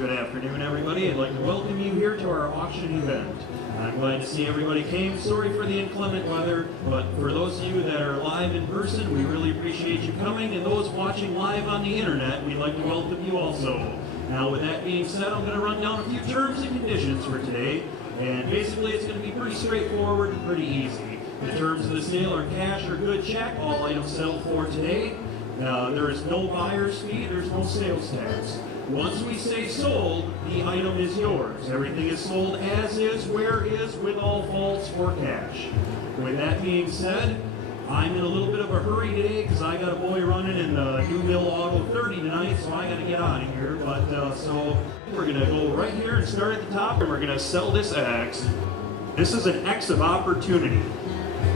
Good afternoon, everybody. I'd like to welcome you here to our auction event. I'm glad to see everybody came. Sorry for the inclement weather, but for those of you that are live in person, we really appreciate you coming. And those watching live on the internet, we'd like to welcome you also. Now, with that being said, I'm going to run down a few terms and conditions for today. And basically, it's going to be pretty straightforward and pretty easy. The terms of the sale are cash or good check. All items settled for today. There is no buyer's fee. There's no sales tax. Once we say sold, the item is yours. Everything is sold as is, where is, with all faults or cash. With that being said, I'm in a little bit of a hurry today because I got a boy running in the New Mill Auto 30 tonight, so I got to get out of here. But so we're going to go right here and start at the top, and we're going to sell this X. This is an X of opportunity.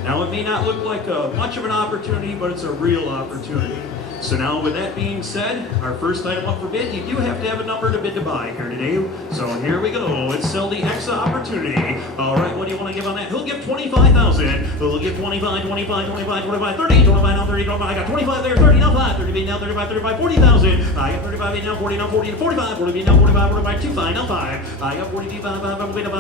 Now, it may not look like much of an opportunity, but it's a real opportunity. So now, with that being said, our first item up for bid, you do have to have a number to bid to buy here today. So here we go. Let's sell the X opportunity. All right, what do you want to give on that? He'll give $25,000. He'll give 25, 25, 25, 25, 30, 25, now 30, 25. I got 25 there, 30, now 5, 30 bid now, 35, 35, 40,000. I got 35 bid now, 40, now 40, 45, 40 bid now, 45, 45, 25, now 5. I got 42, 5, 5, 5, 45,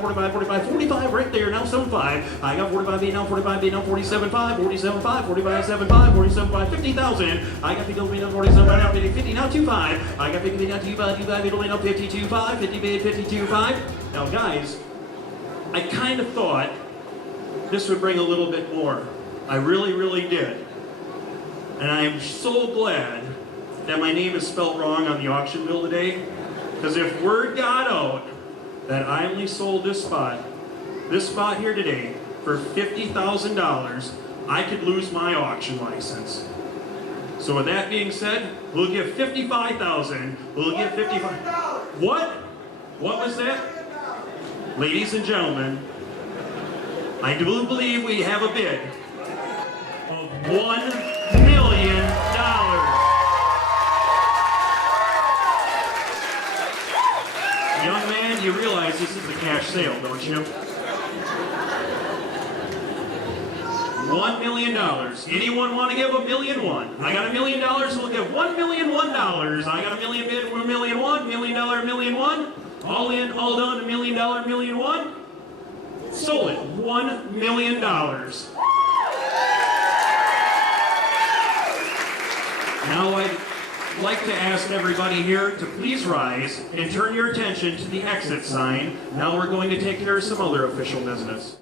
45, 45, 45, 45, 45, right there, now 75. I got 45 bid now, 45 bid now, 47, 5, 47, 5, 45, 7, 5, 47, 5. 50,000. I got 50 now 47 now 50 now 25. I got 50 now 25 it'll now 52 5 50 bid 52 5. Now guys, I kind of thought this would bring a little bit more. I really did. And I am so glad that my name is spelled wrong on the auction bill today, because if word got out that I only sold this spot here today for $50,000, I could lose my auction license. So with that being said, we'll give $55,000. We'll give $55,000. What? What was that? Ladies and gentlemen, I do believe we have a bid of $1 million. Young man, you realize this is a cash sale, don't you? $1 million. Anyone want to give $1 million? I got $1 million. We'll give $1 million $1. I got $1 million bid. $1 million $1 million $1 million $1. All in, all done. $1 million $1 million $1. Sold it. $1 million. Now I'd like to ask everybody here to please rise and turn your attention to the exit sign. Now we're going to take care of some other official business.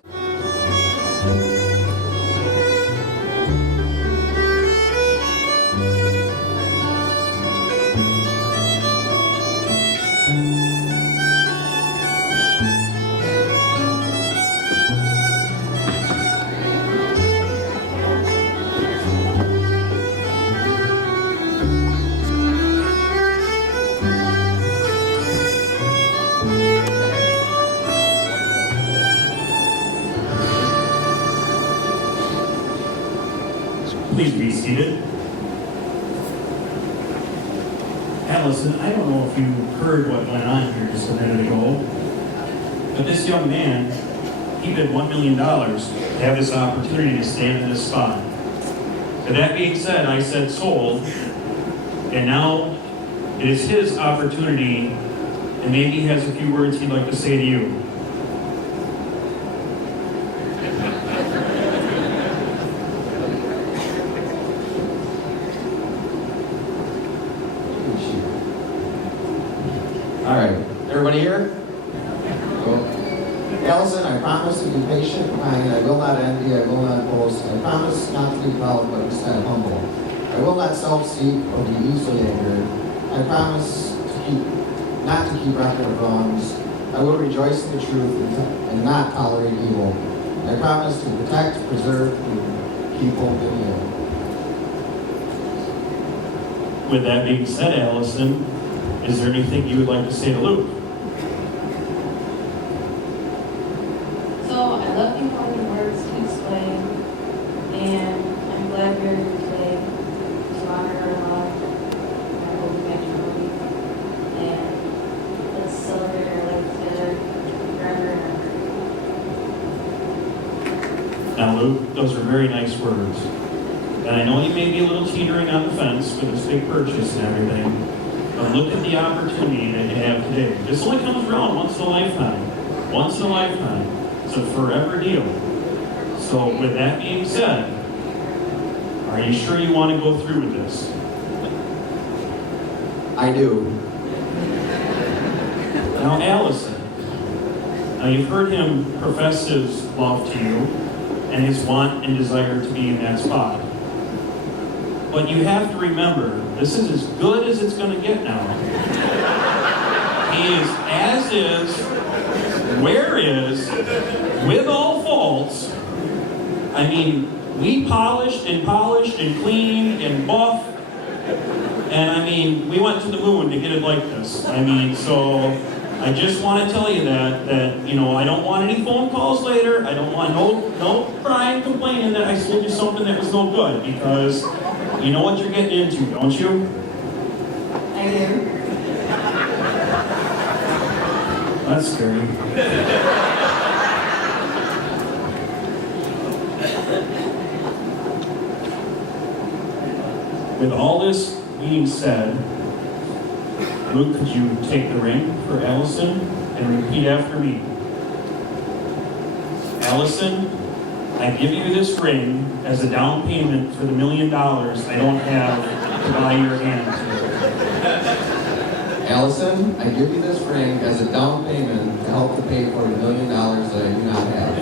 Please be seated. Allison, I don't know if you heard what went on here just a minute ago, but this young man, he bid $1 million to have this opportunity to stand in this spot. With that being said, I said sold, and now it is his opportunity, and maybe he has a few words he'd like to say to you. All right, everybody here? Cool. Allison, I promise to be patient, kind. I will not envy, I will not boast. I promise not to be proud, but instead humble. I will not self-seek or be easily angered. I promise not to keep record of wrongs. I will rejoice in the truth and not tolerate evil. I promise to protect, preserve, and keep hope in you. With that being said, Allison, is there anything you would like to say to Luke? So I love you for your words to explain, and I'm glad you're here today to honor our life, our holy matrimony, and let's celebrate our life together forever and ever. Now, Luke, those are very nice words. And I know you may be a little teetering on the fence with this big purchase and everything, But look at the opportunity that you have today. This only comes around once in a lifetime. Once in a lifetime. It's a forever deal. So with that being said, are you sure you want to go through with this? I do. Now, Allison, now you've heard him profess his love to you and his want and desire to be in that spot. But you have to remember, this is as good as it's going to get now. He is as is, where is, with all faults. I mean, we polished and cleaned and buffed. And I mean, we went to the moon to get it like this. I mean, so I just want to tell you that you know, I don't want any phone calls later. I don't want no crying, complaining that I sold you something that was no good, because you know what you're getting into, don't you? I do. That's scary. With all this being said, Luke, could you take the ring for Allison and repeat after me? Allison, I give you this ring as a down payment for the $1 million I don't have to buy your hand with. Allison, I give you this ring as a down payment to help to pay for the $1 million that I do not have.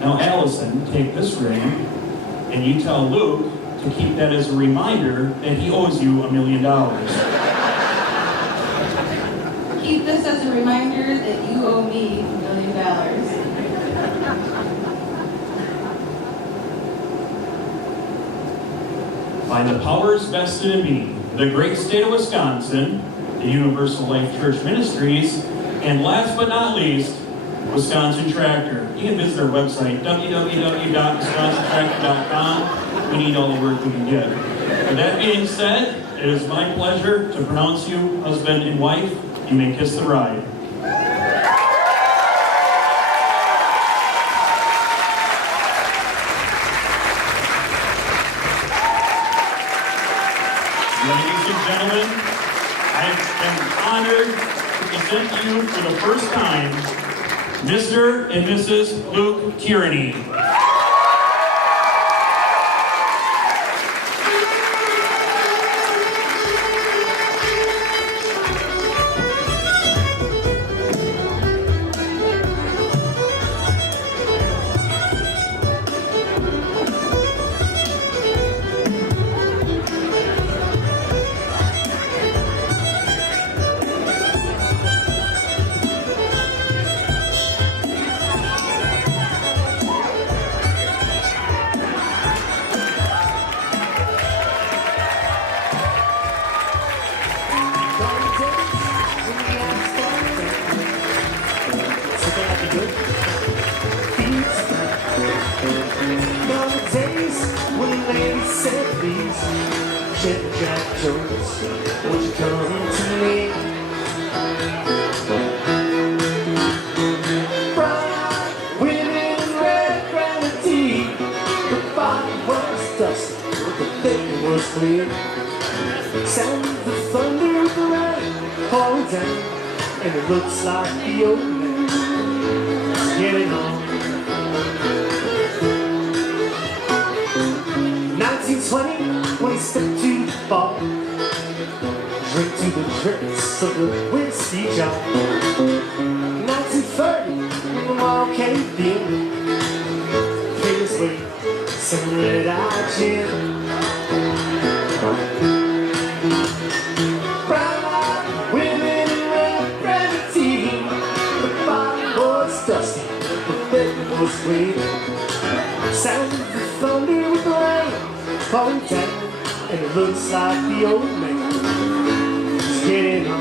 Now, Allison, take this ring, and you tell Luke to keep that as a reminder that he owes you $1 million. Keep this as a reminder that you owe me $1 million. By the powers vested in me, the great state of Wisconsin, the Universal Life Church Ministries, and last but not least, Wisconsin Tractor. You can visit our website, www.wisconsintractor.com. We need all the work we can get. With that being said, it is my pleasure to pronounce you husband and wife. You may kiss the bride. Ladies and gentlemen, I am honored to present to you for the first time Mr. and Mrs. Luke Tierney. Jack Jones, won't you come to me? Bright women in red gravity, the body was dust, but the thing was clear. Sound of the thunder of the rain pouring down, and it looks like the old man's getting on. 1920, when he stepped to the bar, drink to the dregs of the whiskey jar. 1930, when the wall caved in, came his way some red-eyed gin. Brown-eyed women in red gravity, the body was dusty, the bed was waiting. Sound of the thunder with the rain pouring down, and it looks like the old man is getting on.